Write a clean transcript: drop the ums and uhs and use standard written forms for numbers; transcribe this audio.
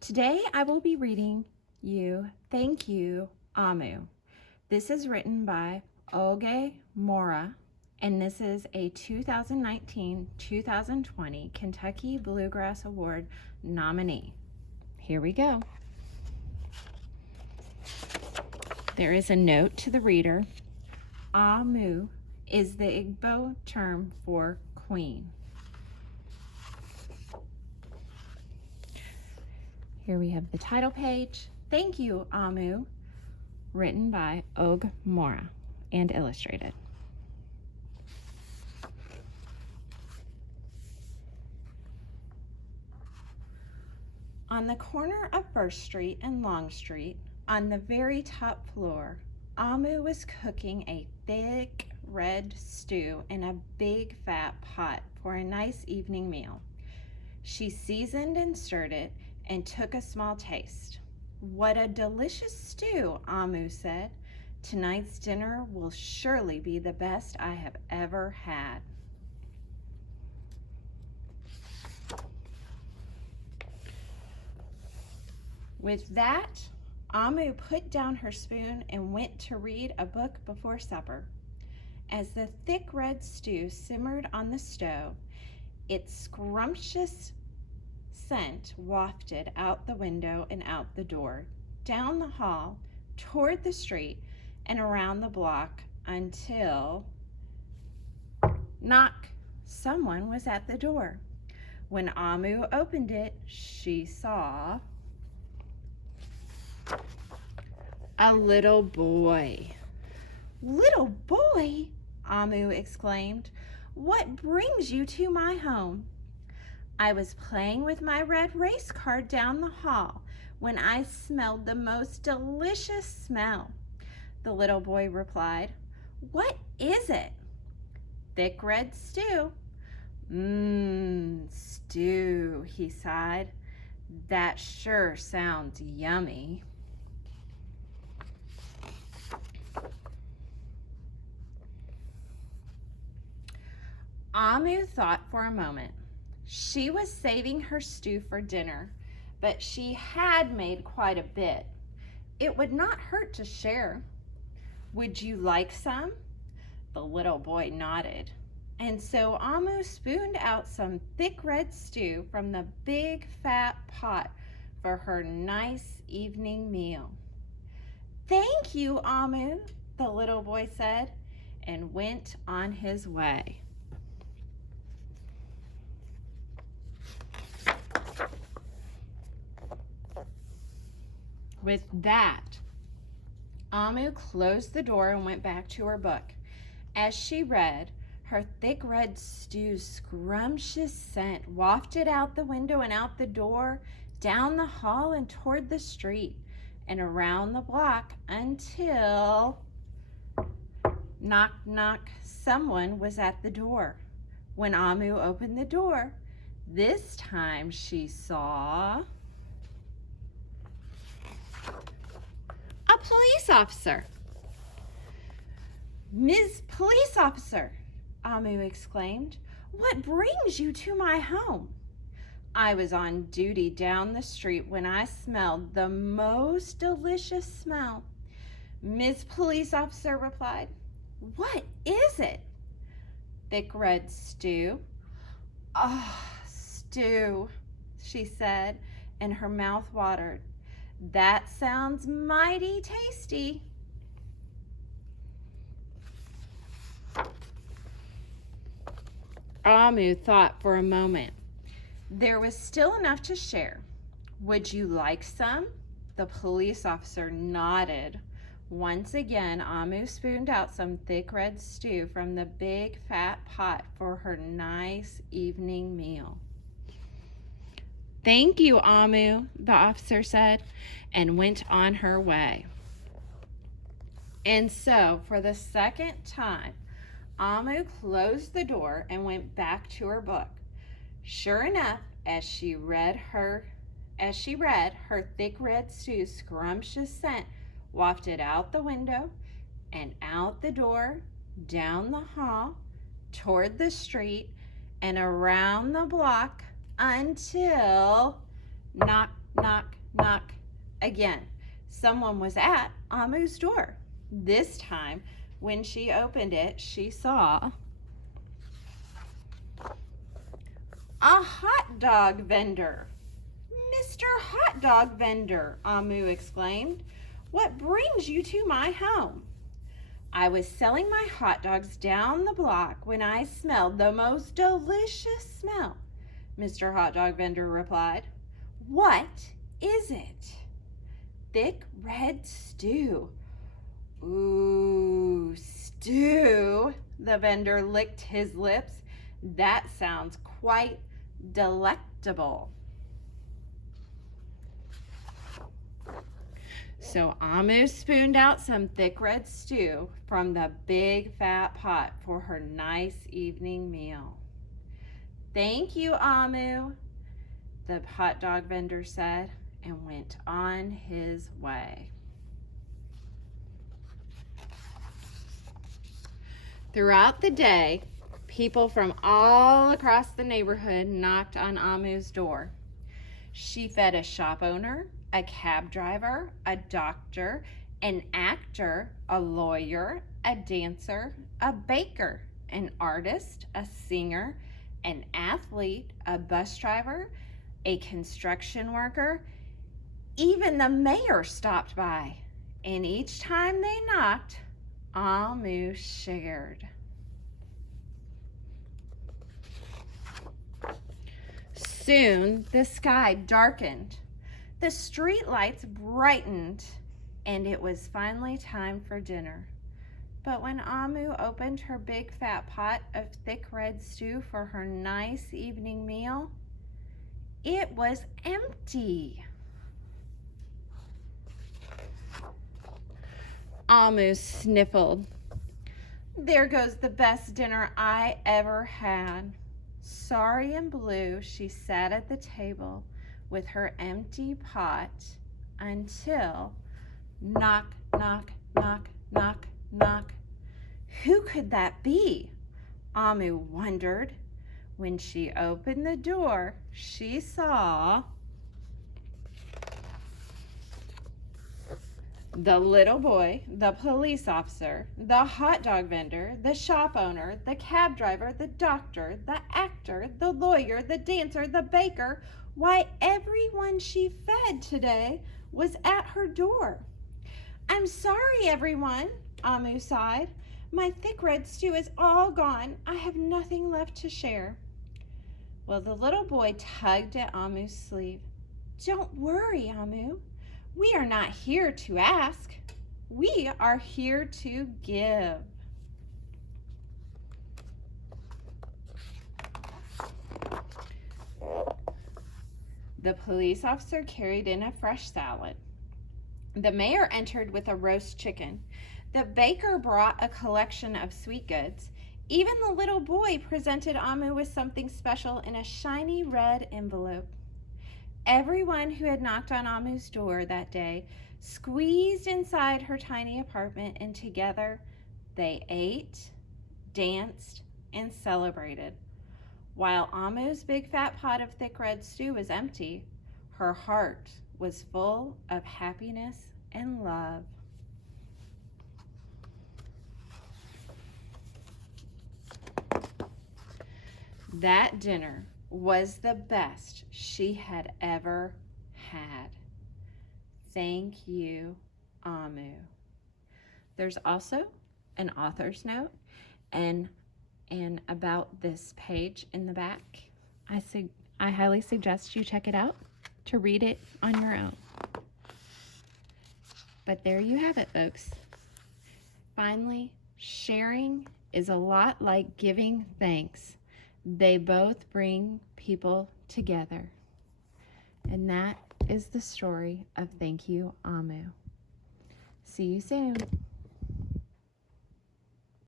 Today I will be reading You You Omu. This is written by Oge Mora, and this is a 2019-2020 Kentucky Bluegrass Award nominee. Here we go. There is a note to the reader. Omu is the Igbo term for queen. Here we have the title page. Thank You Omu, written by Oge Mora and illustrated. On the corner of First Street and Long Street, on the very top floor, Omu was cooking a thick red stew in a big fat pot for a nice evening meal. She seasoned and stirred it and took a small taste. "What a delicious stew," Omu said. "Tonight's dinner will surely be the best I have ever had." With that, Omu put down her spoon and went to read a book before supper. As the thick red stew simmered on the stove, its scrumptious scent wafted out the window and out the door, down the hall, toward the street, and around the block until, knock, someone was at the door. When Omu opened it, she saw a little boy. "Little boy," Omu exclaimed, "what brings you to my home?" "I was playing with my red race car down the hall when I smelled the most delicious smell," the little boy replied. "What is it?" "Thick red stew." Stew," he sighed. "That sure sounds yummy." Omu thought for a moment. She was saving her stew for dinner, but she had made quite a bit. It would not hurt to share. "Would you like some?" The little boy nodded. And so Omu spooned out some thick red stew from the big fat pot for her nice evening meal. "Thank you, Omu," the little boy said, and went on his way. With that, Omu closed the door and went back to her book. As she read, her thick red stew's scrumptious scent wafted out the window and out the door, down the hall and toward the street, and around the block until, knock, knock, someone was at the door. When Omu opened the door, this time she saw a police officer. "Ms. Police Officer," Omu exclaimed, "what brings you to my home?" "I was on duty down the street when I smelled the most delicious smell," Ms. Police Officer replied. "What is it?" "Thick red stew." "Ah, stew," she said, and her mouth watered. "That sounds mighty tasty." Omu thought for a moment. There was still enough to share. "Would you like some?" The police officer nodded. Once again, Omu spooned out some thick red stew from the big fat pot for her nice evening meal. "Thank you, Omu," the officer said, and went on her way. And so, for the second time, Omu closed the door and went back to her book. Sure enough, as she read, her thick red stew's scrumptious scent wafted out the window and out the door, down the hall, toward the street, and around the block until, knock, knock, knock. Again, someone was at Omu's door. This time, when she opened it, she saw a hot dog vendor. Mr. Hot Dog Vendor, Omu exclaimed. What brings you to my home? I was selling my hot dogs down the block when I smelled the most delicious smell, Mr. Hot Dog Vendor replied. What is it? Thick red stew. Ooh, stew. The vendor licked his lips. That sounds quite delectable. So Omu spooned out some thick red stew from the big fat pot for her nice evening meal. Thank you, Omu, the hot dog vendor said, and went on his way. Throughout the day, people from all across the neighborhood knocked on Omu's door. She fed a shop owner, a cab driver, a doctor, an actor, a lawyer, a dancer, a baker, an artist, a singer, an athlete, a bus driver, a construction worker. Even the mayor stopped by, and each time they knocked, Omu shared. Soon the sky darkened. The street lights brightened, and it was finally time for dinner. But when Omu opened her big fat pot of thick red stew for her nice evening meal, it was empty. Omu sniffled. There goes the best dinner I ever had. Sorry and blue, she sat at the table with her empty pot until knock, knock, knock, knock, knock. Who could that be? Omu wondered. When she opened the door, she saw the little boy, the police officer, the hot dog vendor, the shop owner, the cab driver, the doctor, the actor, the lawyer, the dancer, the baker. Why, everyone she fed today was at her door. I'm sorry, everyone, Omu sighed. My thick red stew is all gone. I have nothing left to share. Well, the little boy tugged at Amu's sleeve. Don't worry, Omu. We are not here to ask. We are here to give. The police officer carried in a fresh salad. The mayor entered with a roast chicken. The baker brought a collection of sweet goods. Even the little boy presented Omu with something special in a shiny red envelope. Everyone who had knocked on Amu's door that day squeezed inside her tiny apartment, and together they ate, danced, and celebrated. While Amu's big fat pot of thick red stew was empty, her heart was full of happiness and love. That dinner was the best she had ever had. Thank you, Omu. There's also an author's note and about this page in the back. I highly suggest you check it out to read it on your own. But there you have it, folks. Finally, sharing is a lot like giving thanks. They both bring people together. And that is the story of Thank You, Omu. See you soon.